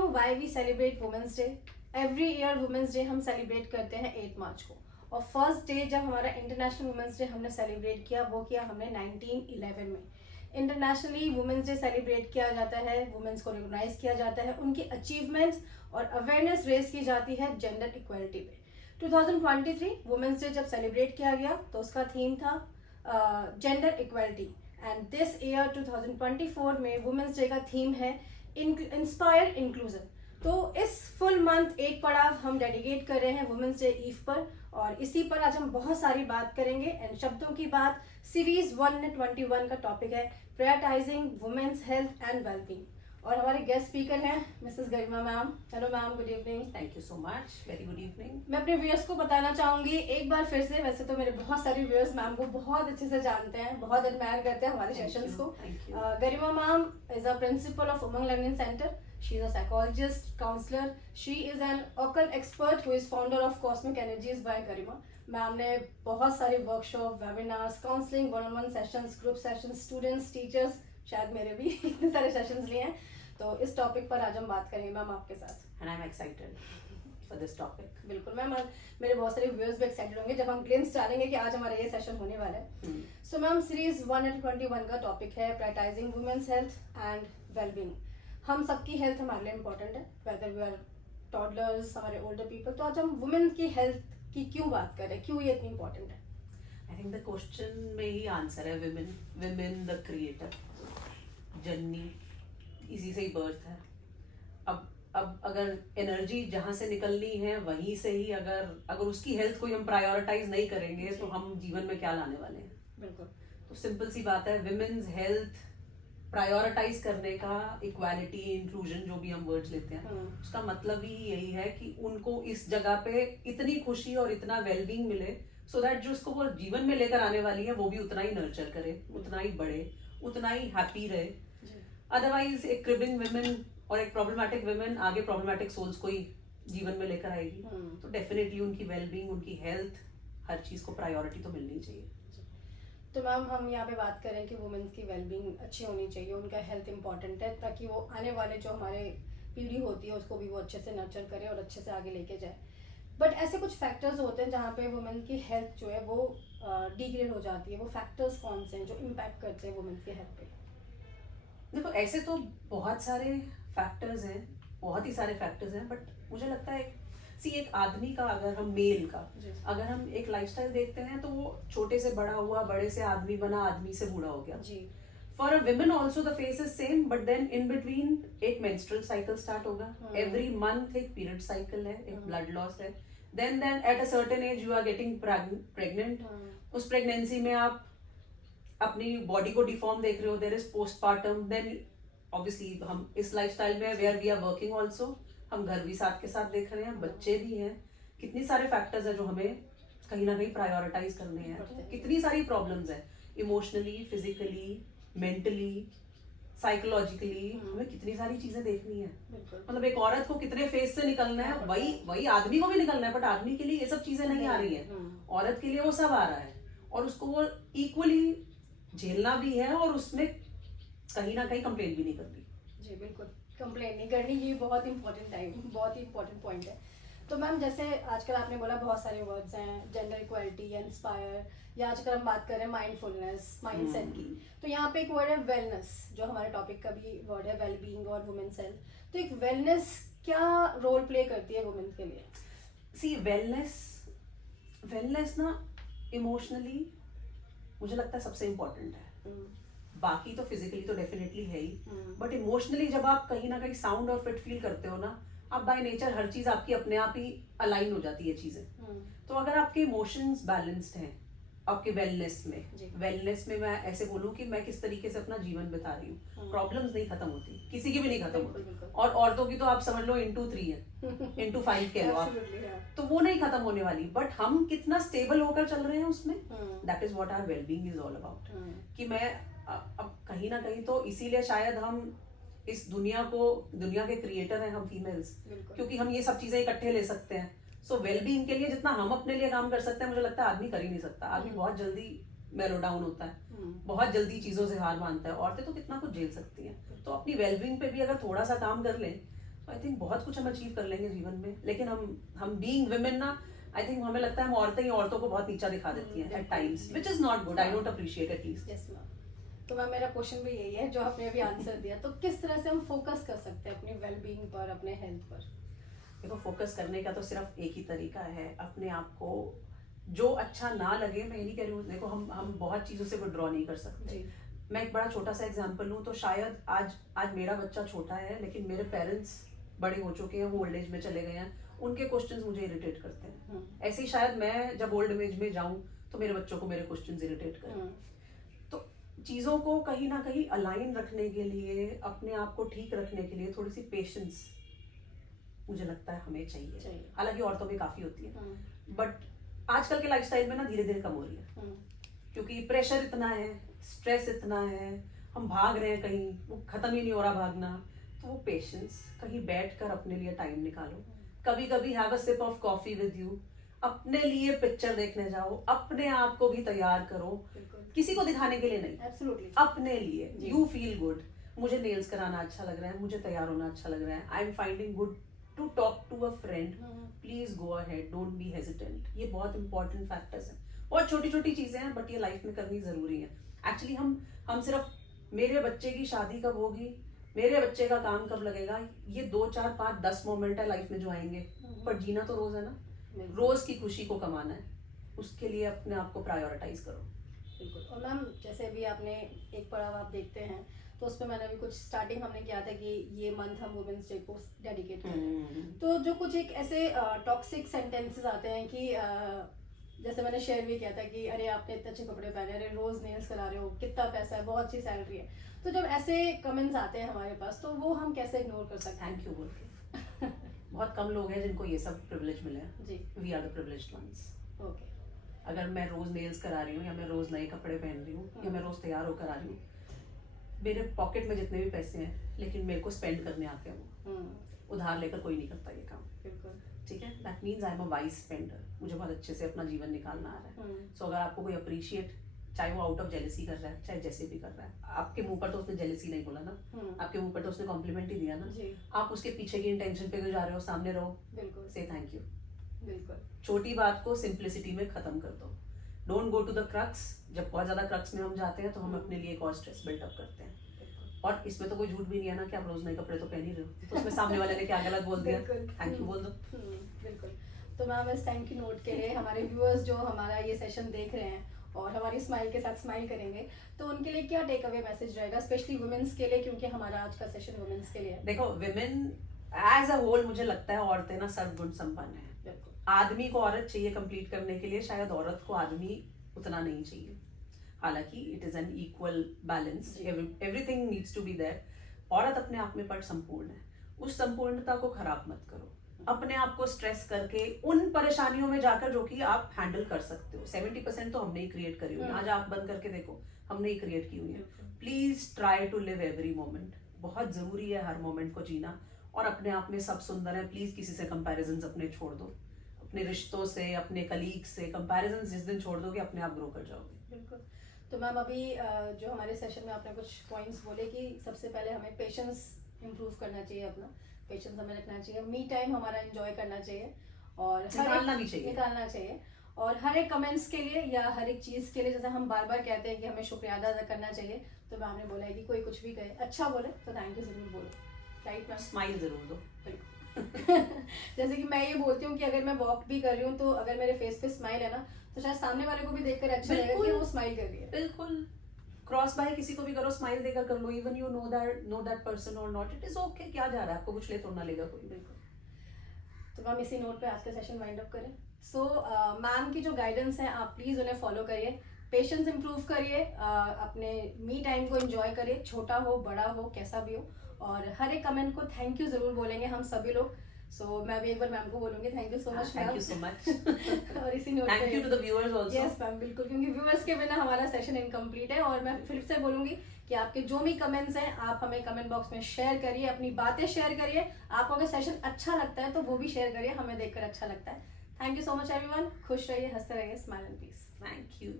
No why we celebrate women's day? Every year women's day हम celebrate करते हैं 8 मार्च को, और फर्स्ट डे जब हमारा इंटरनेशनल वुमेंस डे हमने सेलिब्रेट किया वो किया हमने 1911 में। इंटरनेशनली वुमेंस डे सेलिब्रेट किया जाता है, वुमेंस को रिकॉग्नाइज किया जाता है, उनकी अचीवमेंट्स और अवेयरनेस रेज की जाती है जेंडर इक्वलिटी पे। 2023 वुमेंस डे जब सेलिब्रेट किया गया तो उसका थीम था gender equality, and this year 2024 में वुमेंस डे का थीम है इंस्पायर इंक्लूजन। तो इस फुल मंथ एक पड़ाव हम डेडिकेट कर रहे हैं वुमेंस डे ईव पर, और इसी पर आज हम बहुत सारी बात करेंगे। एंड शब्दों की बात सीरीज 121 का टॉपिक है prioritising women's health and wellbeing, और हमारे गेस्ट स्पीकर हैं Mrs Garima ma'am. Hello ma'am, good evening. Thank you so much, very good evening. मैं अपने व्यूअर्स को बताना चाहूंगी एक बार फिर से, वैसे तो मेरे बहुत सारे व्यूअर्स मैम को बहुत अच्छे से जानते हैं, बहुत एडमायर करते हैं हमारे सेशंस को। Garima ma'am is a principal of Umang learning centre. She is a psychologist, counsellor, she is an occult expert who is founder of cosmic energies by Garima. Ma'am ने बहुत सारे workshop, webinars, counselling, one on one sessions, group sessions, students, teachers, शायद मेरे भी इतने सारे sessions लिए हैं। तो इस टॉपिक पर आज हम बात करेंगे मैम आपके साथ, and I am excited for this topic. बिल्कुल मैम, मेरे बहुत सारे व्यूअर्स भी एक्साइटेड होंगे जब हम ग्लिम्स डालेंगे कि आज हमारा ये सेशन होने वाला है। सो मैम, सीरीज 121 का टॉपिक है prioritising women's health and wellbeing. हम सबकी हेल्थ हमारे लिए इम्पोर्टेंट है, वेदर वी आर टॉडलर्स, हमारे ओल्डर पीपल। तो आज हम वुमेन की हेल्थ की क्यों बात कर रहे हैं, क्यों ये इतनी इम्पोर्टेंट है? आई थिंक द क्वेश्चन में ही आंसर है, विमेन, विमेन द क्रिएटर, जननी, इसी से ही बर्थ है। अब अगर एनर्जी जहां से निकलनी है वहीं से ही अगर उसकी हेल्थ को हम प्रायोरिटाइज नहीं करेंगे तो हम जीवन में क्या लाने वाले हैं? बिल्कुल। तो सिंपल सी बात है, विमेन्स हेल्थ प्रायोरिटाइज करने का, इक्वालिटी, इंक्लूजन, जो भी हम वर्ड्स लेते हैं, उसका मतलब ही यही है कि उनको इस जगह पे इतनी खुशी और इतना वेलबींग मिले, सो दैट जो उसको वो जीवन में लेकर आने वाली है वो भी उतना ही नर्चर करे, उतना ही बढ़े, उतना ही हैप्पी रहे। अदरवाइज एक क्रिबिंग विमेन और एक प्रॉब्लमैटिक विमेन आगे प्रॉब्लमैटिक सोल्स को ही जीवन में लेकर आएगी। तो डेफिनेटली उनकी वेलबींग, उनकी हेल्थ, हर चीज को प्रायोरिटी तो मिलनी चाहिए। तो मैम, हम यहाँ पे बात करें कि वुमेन्स की वेलबींग अच्छी होनी चाहिए, उनका हेल्थ इंपॉर्टेंट है, ताकि वो आने वाले जो हमारे पीढ़ी होती है उसको भी वो अच्छे से नर्चर करे और अच्छे से आगे लेके जाए। बट ऐसे कुछ फैक्टर्स होते हैं जहाँ पे वुमेन की हेल्थ जो है वो डिग्रेड हो जाती है। वो फैक्टर्स कौन से हैं जो इम्पैक्ट करते हैं वुमेन की हेल्थ पे? देखो, ऐसे तो बहुत सारे फैक्टर्स हैं, बहुत ही सारे फैक्टर्स हैं, बट मुझे लगता है एक आदमी का, अगर हम मेल का अगर हम एक लाइफस्टाइल देखते हैं तो वो छोटे से बड़ा हुआ, बड़े से आदमी बना, आदमी से बूढ़ा हो गया जी। For a women also the phase is same, but then in between एक मेंस्ट्रुअल साइकिल स्टार्ट होगा, एवरी मंथ एक पीरियड साइकिल है, एक ब्लड लॉस है, then at a certain age you are getting pregnant. उस प्रेगनेंसी में आप अपनी बॉडी को डिफॉर्म देख रहे हो, there is postpartum, then obviously हम इस लाइफस्टाइल में where we are working also, हम घर भी साथ के साथ देख रहे हैं, बच्चे भी हैं, कितनी सारे फैक्टर्स हैं जो हमें कहीं ना कहीं प्रायोरिटाइज करने हैं। तो कितनी सारी प्रॉब्लम्स हैं, इमोशनली, फिजिकली, मेंटली, साइकोलॉजिकली, हमें कितनी सारी चीजें देखनी है। मतलब एक औरत को कितने फेज से निकलना है, वही आदमी को भी निकलना है, बट आदमी के लिए ये सब चीजें नहीं आ रही है, औरत के लिए वो सब आ रहा है, और उसको वो इक्वली झेलना भी है, और उसमें कहीं ना कहीं कंप्लेन भी नहीं करनी। जी बिल्कुल, कंप्लेन नहीं करनी, ये बहुत इंपॉर्टेंट टाइम, बहुत ही इंपॉर्टेंट पॉइंट है। तो मैम, जैसे आजकल आपने बोला बहुत सारे वर्ड्स हैं, जेंडर इक्वालिटी, इंस्पायर, या आजकल हम बात कर रहे हैं माइंडफुलनेस, माइंडसेट की। तो यहाँ पे एक वर्ड है वेलनेस, जो हमारे टॉपिक का भी वर्ड है, वेलबींग और वुमेन्स हेल्थ। तो एक वेलनेस क्या रोल प्ले करती है वुमेन के लिए? सी, वेलनेस ना इमोशनली मुझे लगता है सबसे इम्पोर्टेंट है। बाकी तो फिजिकली तो डेफिनेटली है ही, बट इमोशनली जब आप कहीं ना कहीं साउंड और फिट फील करते हो ना, आप बाय नेचर हर चीज आपकी अपने आप ही अलाइन हो जाती है चीजें। तो अगर आपके इमोशंस बैलेंस्ड हैं, आपके वेलनेस में मैं ऐसे बोलूं कि मैं किस तरीके से अपना जीवन बिता रही हूँ, प्रॉब्लम्स नहीं खत्म होती, किसी की भी नहीं खत्म होती, और औरतों की तो आप समझ लो into 3 है, into 5 कह लो आप, तो वो नहीं खत्म होने वाली, बट हम कितना स्टेबल होकर चल रहे हैं उसमें, that is what our wellbeing is all about. कि मैं अब कहीं ना कहीं तो इसीलिए शायद हम इस दुनिया के क्रिएटर हैं हम फीमेल्स, क्योंकि हम ये सब चीजें इकट्ठे ले सकते हैं। सो वेलबींग के लिए जितना हम अपने लिए काम कर सकते हैं, मुझे लगता है आदमी कर ही नहीं सकता। आदमी बहुत जल्दी मेलो डाउन होता है, बहुत जल्दी चीजों से हार मानता है, औरतें तो कितना कुछ झेल सकती हैं। तो अपनी वेलबींग पे भी अगर थोड़ा सा काम कर लें, आई थिंक बहुत कुछ हम अचीव कर लेंगे जीवन में, लेकिन हम बीइंग वुमेन ना, आई थिंक हमें लगता है हम औरतें ही औरतों को बहुत नीचा दिखा देती हैं at times, which is not good, I don't appreciate at least. Yes ma'am. तो मैम मेरा क्वेश्चन भी यही है जो आपने अभी आंसर दिया, तो किस तरह से हम फोकस कर सकते हैं अपनी वेल बीइंग पर, अपने हेल्थ पर? देखो फोकस करने का तो सिर्फ एक ही तरीका है, अपने आप को जो अच्छा ना लगे, मैं ये नहीं कह रही हूँ, देखो हम बहुत चीज़ों से विड्रॉ नहीं कर सकते। जी। मैं एक बड़ा छोटा सा एग्जांपल लूँ तो शायद आज मेरा बच्चा छोटा है लेकिन मेरे पेरेंट्स बड़े हो चुके हैं, वो ओल्ड एज में चले गए हैं, उनके क्वेश्चंस मुझे इरिटेट करते हैं। ऐसे ही शायद मैं जब ओल्ड एज में जाऊँ तो मेरे बच्चों को मेरे क्वेश्चंस इरिटेट करें। तो चीज़ों को कहीं ना कहीं अलाइन रखने के लिए, अपने आप को ठीक रखने के लिए थोड़ी सी पेशेंस मुझे लगता है हमें चाहिए। हालांकि औरतों में काफ़ी होती है, बट आजकल के लाइफस्टाइल में ना धीरे धीरे कम हो रही है, क्योंकि प्रेशर इतना है, स्ट्रेस इतना है, हम भाग रहे हैं कहीं, वो खत्म ही नहीं हो रहा भागना। तो वो पेशेंस, कहीं बैठकर अपने लिए टाइम निकालो, कभी कभी have a sip of coffee with you, अपने लिए पिक्चर देखने जाओ, अपने आप को भी तैयार करो, किसी को दिखाने के लिए नहीं, एब्सोल्युटली अपने लिए। यू फील गुड, मुझे नेल्स कराना अच्छा लग रहा है, मुझे तैयार होना अच्छा लग रहा है, I am finding good to talk to a friend, please go ahead, don't be hesitant. ये बहुत इंपॉर्टेंट फैक्टर्स हैं, बहुत छोटी छोटी चीजें हैं, बट ये लाइफ में करनी जरूरी है। एक्चुअली हम सिर्फ मेरे बच्चे की शादी कब होगी, मेरे बच्चे का काम कब लगेगा, ये 2 4 5 10 मोमेंट है लाइफ में जो आएंगे, पर जीना तो रोज है ना, रोज की खुशी को कमाना है, उसके लिए अपने आप को प्रायोरिटाइज करो। बिल्कुल। और मैम जैसे अभी आपने एक पड़ाव आप देखते हैं, तो उसमें मैंने अभी कुछ स्टार्टिंग हमने किया था कि ये मंथ हम वुमेन्स डे को डेडिकेट करते हैं, तो जो कुछ एक ऐसे टॉक्सिक सेंटेंसेस आते हैं कि जैसे मैंने शेयर भी किया था कि अरे आपने इतने अच्छे कपड़े पहने, अरे रोज नेल्स करा रहे हो, कितना पैसा है, बहुत अच्छी सैलरी है। तो जब ऐसे कमेंट्स आते हैं हमारे पास, तो वो हम कैसे इग्नोर कर सकते हैं? थैंक यू बोल के बहुत कम लोग हैं जिनको ये सब प्रिविलेज मिले हैं जी। We are the privileged ones. Okay. अगर मैं रोज नेल्स करा रही हूँ, या मैं रोज नए कपड़े पहन रही हूँ, या मैं रोज तैयार होकर आ रही हूँ, मेरे पॉकेट में जितने भी पैसे हैं, लेकिन मेरे को स्पेंड करने आते हैं वो, उधार लेकर कोई नहीं करता ये काम। बिल्कुल। ठीक है, that means I am a wise spender, मुझे बहुत अच्छे से अपना जीवन निकालना आ रहा है। सो अगर आपको कोई अप्रिशिएट, चाहे वो आउट ऑफ जेलसी कर रहा है, चाहे जैसे भी कर रहा है, आपके मुंह पर तो उसने जेलसी नहीं बोला ना, आपके मुंह पर तो उसने कॉम्प्लीमेंट ही दिया ना, आप उसके पीछे की इंटेंशन पे क्यों जा रहे हो, सामने रहो, बिल्कुल से थैंक यू। बिल्कुल। छोटी बात को सिंप्लिसिटी में खत्म कर दो, don't go to the crux. जब बहुत ज्यादा क्रक्स में हम जाते हैं तो हम अपने लिए एक और स्ट्रेस बिल्डअप करते हैं, और इसमें तो कोई झूठ भी नहीं है ना कि आप रोज नए कपड़े तो पहन ही रहे हो, तो उसमें सामने वाले ने क्या गलत बोल दिया, थैंक यू बोल दो। बिल्कुल। तो मैम इस थैंक यू नोट के लिए हमारे व्यूअर्स जो हमारा ये सेशन देख रहे हैं और हमारी स्माइल के साथ स्माइल करेंगे, तो उनके लिए क्या टेक अवे मैसेज रहेगा, स्पेशली वुमेन्स के लिए, क्योंकि हमारा आज का सेशन वुमेन्स के लिए है। देखो विमेन एज अ होल, मुझे लगता है औरतें ना सर्वगुण संपन्न है। आदमी को औरत चाहिए कंप्लीट करने के लिए, शायद औरत को आदमी उतना नहीं चाहिए। हालांकि it is an equal balance, everything needs to be there. औरत अपने आप में बट संपूर्ण है, उस संपूर्णता को खराब मत करो, अपने आप को स्ट्रेस करके उन परेशानियों में जाकर जो कि आप हैंडल कर सकते हो। 70% तो हमने ही क्रिएट करी हुई है, आज आप बंद करके देखो, हमने ही क्रिएट की हुई है। Please try to live every moment, बहुत जरूरी है हर मोमेंट को जीना, और अपने आप में सब सुंदर है। प्लीज किसी से कंपैरिजन अपने छोड़ दो, अपने रिश्तों से, अपने कलीग से कंपैरिजन जिस दिन छोड़ दोगे, अपने आप ग्रो कर जाओगे। बिल्कुल। तो मैम अभी जो हमारे सेशन में आपने कुछ पॉइंट्स बोले कि सबसे पहले हमें पेशेंस इंप्रूव करना चाहिए, अपना पेशेंस हमें रखना चाहिए, मी टाइम हमारा एंजॉय करना चाहिए, और निकालना चाहिए, और हर एक कमेंट्स के लिए या हर एक चीज़ के लिए, जैसे हम बार बार कहते हैं कि हमें शुक्रिया अदा करना चाहिए, तो मैम ने बोला है कि कोई कुछ भी कहे, अच्छा बोले तो थैंक यू जरूर बोलो, राइट मैम? स्माइल जरूर दो। जैसे कि मैं ये बोलती हूँ कि अगर मैं वॉक भी कर रही हूँ तो अगर मेरे फेस पे स्माइल है ना, तो शायद सामने वाले को भी देखकर अच्छा लगेगा कि वो स्माइल कर रही है। बिल्कुल, क्रॉस बाय किसी को भी करो, स्माइल देकर कर लो, even you know that person और नॉट, इट इज ओके। क्या जा रहा है, आपको कुछ ले तो ना लेगा कोई। बिल्कुल। तो मैम इसी नोट पे आज का सेशन वाइंड अप करें। सो मैम की जो गाइडेंस है आप प्लीज उन्हें फॉलो करिए, पेशेंस इंप्रूव करिए, अपने मी टाइम को एंजॉय करिए, छोटा हो बड़ा हो कैसा भी हो, और हर एक कमेंट को थैंक यू जरूर बोलेंगे हम सभी लोग। सो मैं भी एक बार मैम को बोलूंगी thank you so much. Thank you so much. और इसी note thank you to the viewers also. Yes ma'am, बिल्कुल, क्योंकि व्यूअर्स के बिना हमारा सेशन इनकम्प्लीट है। और मैं फिर से बोलूंगी कि आपके जो भी कमेंट्स हैं आप हमें कमेंट बॉक्स में शेयर करिए, अपनी बातें शेयर करिए। आपको अगर सेशन अच्छा लगता है तो वो भी शेयर करिए, हमें देखकर अच्छा लगता है। Thank you so much everyone, खुश रहिए, हंसते रहिए, smile and peace. Thank you.